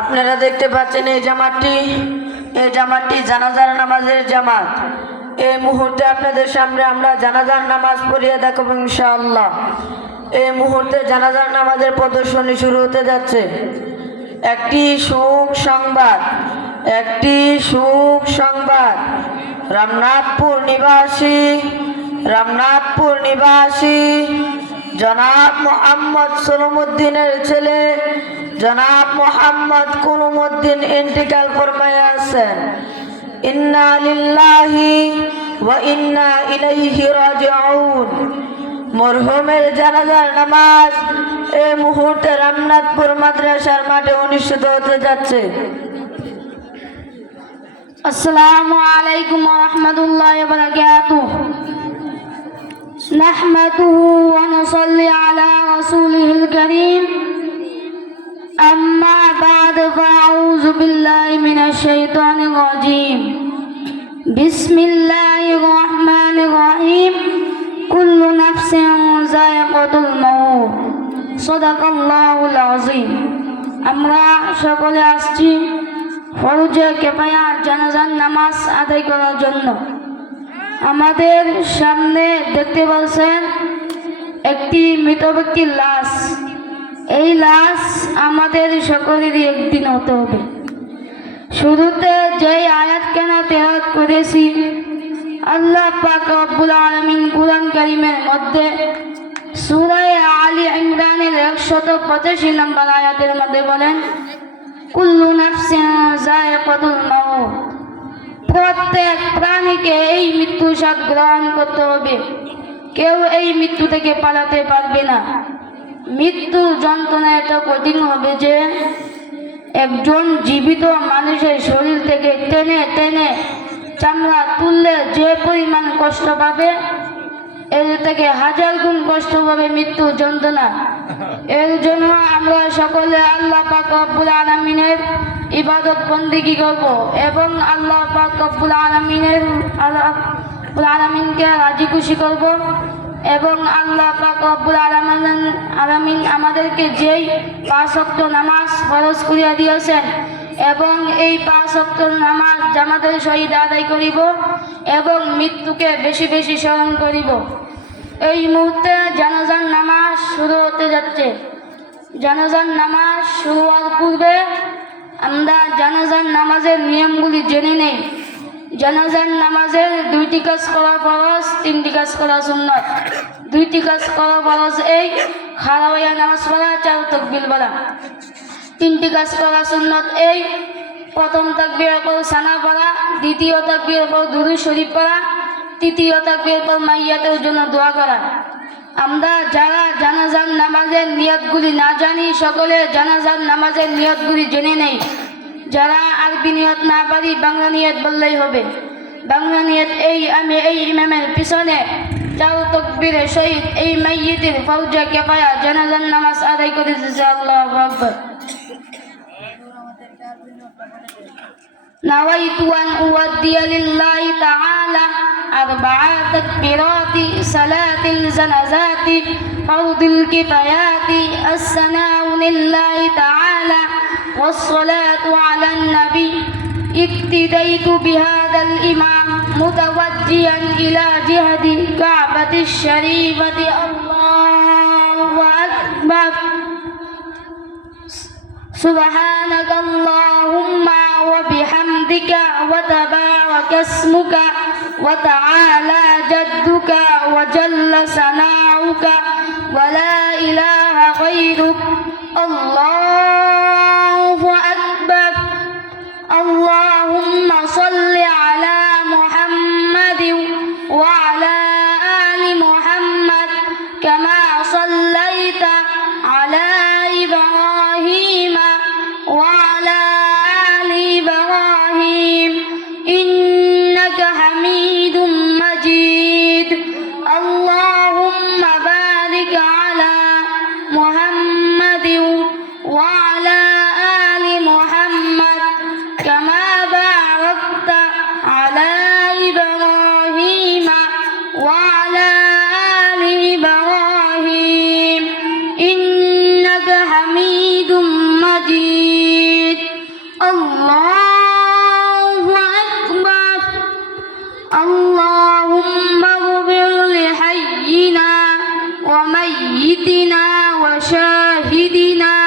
আপনারা দেখতে পাচ্ছেন এই জামাতটি জানাজার নামাজের জামাত। এই মুহূর্তে আপনাদের সামনে আমরা জানাজার নামাজ পড়িয়ে দেখাবো ইনশাআল্লাহ। এই মুহূর্তে জানাজার নামাজের প্রদর্শনী শুরু হতে যাচ্ছে। একটি সুখ সংবাদ রামনাথপুর নিবাসী জনাব মোহাম্মদ সলিমউদ্দিনের ছেলে জনাব মোহাম্মদ কুলুমউদ্দিন ইন্তিকাল ফরমায়া আছেন। ইন্না লিল্লাহি ওয়া ইন্না ইলাইহি রাজিউন। মরহুমের জানাজার নামাজ এই মুহূর্তে রামনাথপুর মাদ্রাসার মাঠে অনুষ্ঠিত হতে যাচ্ছে। আসসালামু আলাইকুম ওয়া রাহমাতুল্লাহি ওয়া বারাকাতুহু। নাহমাদুহু ওয়া নুসাল্লি আলা রাসূলিহিল কারীম। আম্মা বা'দ ফাআউযু বিল্লাহি মিনাশ শাইতানির রাজীম। বিসমিল্লাহির রহমানির রহিম। কুল্লু নাফসিন যায়িকাতুল মাউত। সাদাকাল্লাহুল আযীম। আমরা সকলে আসছি ফরজে কিফায়া জানাজার নামাজ আদায় করার জন্য। আমাদের সামনে দেখতে পাচ্ছেন একটি মৃত ব্যক্তির লাশ। এই লাশ আমাদের সকলেরই একদিন হতে হবে। শুরুতে যেই আয়াতখানা তেলাওয়াত করেছি, আল্লাহ পাক রব্বুল আলামিন কুরআন কারীমের মধ্যে সূরা আলী ইমরানের 185 নম্বর আয়াতের মধ্যে বলেন, কুল্লু নাফসিন যায়িকাতুল মাউত। প্রত্যেক প্রাণীকে এই মৃত্যু স্বাদ গ্রহণ করতে হবে। কেউ এই মৃত্যু থেকে পালাতে পারবে না। মৃত্যুর যন্ত্রণা এত কঠিন হবে যে একজন জীবিত মানুষের শরীর থেকে টেনে টেনে চামড়া তুললে যে পরিমাণ কষ্ট পাবে, এর থেকে 1000 গুণ কষ্ট পাবে মৃত্যুর যন্ত্রণা। এর জন্য আমরা সকলে আল্লাহ পাক রব্বুল আলামিনের ইবাদত বন্দেগী করব এবং আল্লাহ পাক রব্বুল আলামিনকে রাজি খুশি করব এবং আল্লাহ পাক রব্বুল আলামিন আমাদেরকে যেই 5 ওয়াক্ত নামাজ ফরজ করিয়া দিয়েছেন এবং এই 5 ওয়াক্ত নামাজ জামাতের সহিত আদায় করিব এবং মৃত্যুকে বেশি বেশি স্মরণ করিব। এই মুহূর্তে জানাজার নামাজ শুরু হতে যাচ্ছে। জানাজার নামাজ শুরু হওয়ার পূর্বে আমরা জানাজার নামাজের নিয়মগুলি জেনে নেই। জানাজার নামাজের 2টি কাজ করা ফরজ, 3টি কাজ করা সুন্নাত। 2টি কাজ করা ফরজ এই খাড়া হইয়া নামাজ পড়া, 4 তাকবীর বলা। 3টি কাজ করা সুন্নাত এই প্রথম তাকবীরের পর সানা পড়া, দ্বিতীয় তাকবীরের পর দুরূদ শরীফ পড়া, তৃতীয় তাকবীরের পর মাইয়াতের জন্য দোয়া করা। আমরা যারা জানাজার নামাজের নিয়তগুলি না জানি, সকলে জানাজার নামাজের নিয়তগুলি জেনে নেই। যারা আরবি নিয়ত না পারি বাংলা নিয়ত বললেই হবে। বাংলা নিয়ত এই, আমি এই ইমামের পিছনে 4 তাকবীরের সহিত এই মাইয়িতের ফরজে কিফায়া জানাজার নামাজ আদায় করে দিয়েছে। আল্লাহু আকবার। نويت أن أودي لله تعالى 4 تكبيرات صلاة الجنازات فرض الكفايات الثناء لله تعالى والصلاة على النبي. اقتديت بهذا الإمام متوجها إلى جهة كعبة الشريفة. الله أكبر. سبحانك اللهم وبحمدك وتبارك اسمك وتعالى جدك وجل ثناؤك ولا إله غيرك. الله أكبر. اللهم صل على محمد وعلى آل محمد كما صليت على إبراهيم وعلى آل إبراهيم إنك حميد مجيد. اللهم بارك على محمد وعلى آل محمد كما باركت على إبراهيم وعلى آل إبراهيم سيدنا وشاهدنا